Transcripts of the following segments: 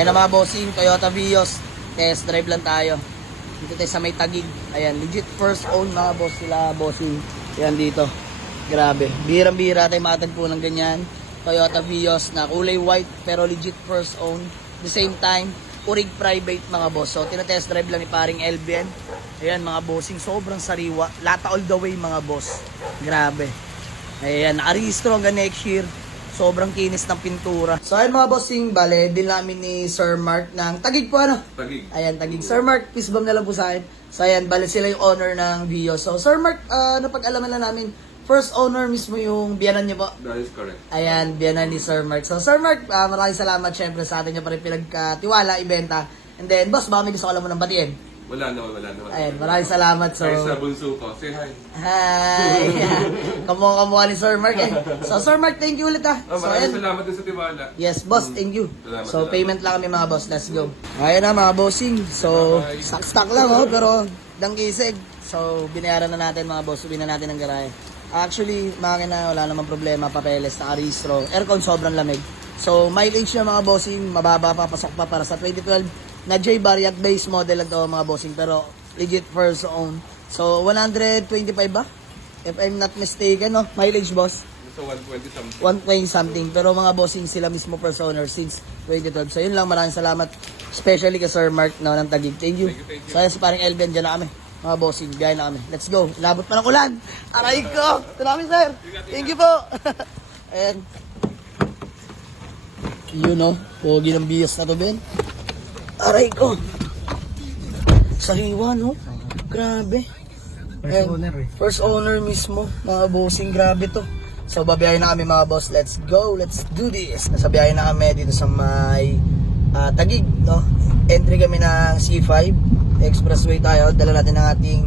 Ayan na mga bossing, Toyota Vios. Test drive lang tayo. Dito tayo sa may Taguig. Ayan, legit first own mga boss sila, bossing. Ayan dito. Grabe. Birang-bira tayo matagpo ng ganyan. Toyota Vios na kulay white pero legit first own. The same time, urig private mga boss. So, tinatest drive lang ni paring Elvin. Ayan mga bossing, sobrang sariwa. Lata all the way mga boss. Grabe. Ayan, nakarehistro hanggang next year. Sobrang kinis ng pintura. So ayun mga bossing, bale, din namin ni Sir Mark ng Taguig po ano? Taguig. Ayan, Taguig. Sir Mark, peace bomb na lang po sa akin. So ayan, bale sila yung owner ng Vios. So Sir Mark, napag-alaman na namin, first owner mismo yung biyanan niyo po. That is correct. Ayan, biyanan ni Sir Mark. So Sir Mark, maraming salamat syempre sa atin niya pa rin pinagkatiwala, ibenta. And then, boss, baka may gusto ko alam mo ng batiin. Wala naman. Ayan, maraming salamat. So, Ay, sa bunso ko. Say hi. hi! Kamuha ni Sir Mark eh. So Sir Mark, thank you ulit ah. Oh, So maraming ayan. salamat din sa tiwala. Yes, boss, thank you. So, Salamat. payment lang kami mga boss. Let's go. Ayan na mga bossing. So, Bye. stock lang oh, pero danggisig. So, binayaran na natin mga boss. Subin na natin ng garahe. Actually, makina, wala namang problema. Papeles, nakarehistro. Aircon, sobrang lamig. So, mileage na mga bossing. Mababa pa, pasok pa para sa 2012 na J variant base model lang to mga bossing. Pero, legit first own. So, 125 ba? If I'm not mistaken, no? Mileage, boss? So, 120 something. 1 something, pero mga bossing sila mismo first owner since 2012. So yun lang, maraming salamat especially kay Sir Mark na ng Taguig. Thank you. Thank you. So sa parang Elben, dyan na kami mga bossing, biyahe na kami. Let's go, inabot pa ng ulan. Aray ko, ito na kami sir. Thank you po. Ayan, yun know, pogi ng Vios na to Ben. Aray ko, sariwa no, grabe. First owner mismo, mga bossing, grabe to. So, babiyahin na kami mga boss. Let's go. Let's do this. Nasa biyahe na kami dito sa may Taguig, no? Entry kami ng C5. Expressway tayo. Dala natin ang ating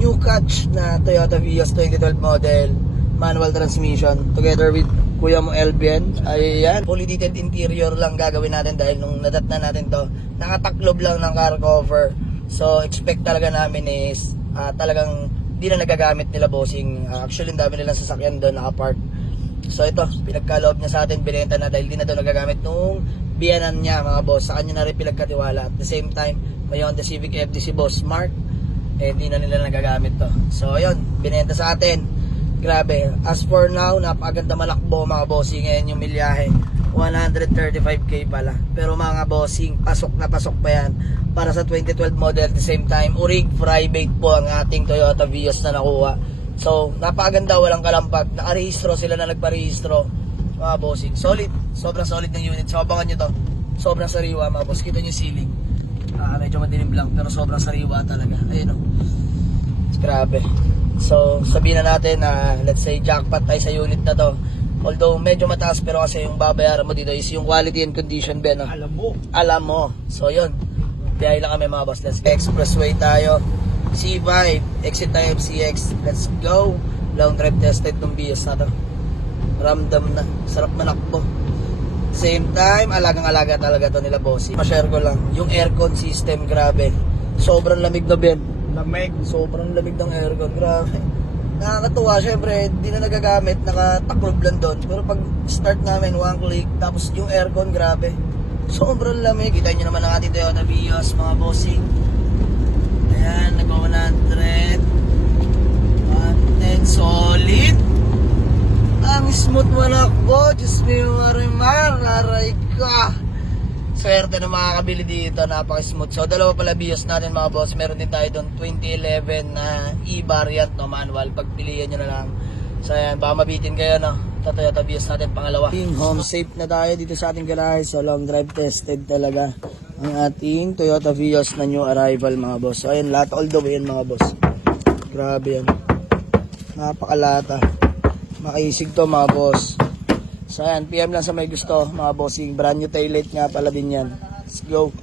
new catch na Toyota Vios 2012 model. Manual transmission. Together with Kuya mo Elbian. Ayan. Fully detailed interior lang gagawin natin dahil nung nadat na natin to, nakataklob lang ng car cover. So, expect talaga namin is talagang di na nagagamit nila bossing. Actually, ang dami nilang sasakyan doon nakapark. So ito, pinagkaloob niya sa atin, binenta na dahil di na doon nagagamit nung biyanan niya mga boss. Sa kanya na rin pinagkatiwala. At the same time, may Honda Civic FD si Boss Mark, eh di na nila nagagamit to. So ayun, binenta sa atin. Grabe, as for now, napakaganda malakbo mga bossing. Ngayon yung milyahe, 135k pala. Pero mga bossing, pasok na pasok pa yan para sa 2012 model. At the same time, urig private po ang ating Toyota Vios na nakuha. So, napakaganda, walang kalampag. Nakarehistro sila na nagparehistro. Mga bossing, solid. Sobrang solid ng unit. So, abangan nyo to. Sobrang sariwa mga boss. Kita nyo yung ceiling. Medyo madilim lang, pero sobrang sariwa talaga. Ayun o. Grabe. So, sabihin na natin na let's say jackpot tayo sa unit na to. Although medyo mataas, pero kasi yung babayaran mo dito is yung quality and condition Ben. No? Alam mo. So, yun. Biyahe lang kami mga boss. Let's go. Expressway tayo. C5. Exit tayo FCX. Let's go. Long drive tested ng Vios na to. Ramdam na. Sarap manakbo. Same time, alagang-alaga talaga to nila boss. Ma-share ko lang. Yung aircon system, grabe. Sobrang lamig na Ben. Lamig. Sobrang lamig ng aircon. Grabe. Nakakatuwa. Syempre, hindi na nagagamit. Nakataklob lang doon. Pero pag start namin, one click. Tapos yung aircon, grabe. Sobrang lamig. Kita nyo naman ang ating Toyota Vios, mga bossing. Ayan, nag-100. 110, solid. Ang smooth manakbo. Diyos mo yung marimar. Aray ka. Swerte na makakabili dito. Napaka-smooth. So, dalawa pala Vios natin mga boss. Meron din tayo doon 2011 na E-variant, no, manual. Pagpilihan nyo na lang. So, ayan, baka mabitin kayo, no. Toyota Vios natin, pangalawa. Home safe na tayo dito sa ating garage. So, long drive tested talaga ang ating Toyota Vios na new arrival, mga boss. So, ayun, lahat all the way yan, mga boss. Grabe yan. Napakalata. Makaisig to, mga boss. So, ayan, PM lang sa may gusto, mga bossing. Brand new taillight nga pala din yan. Let's go.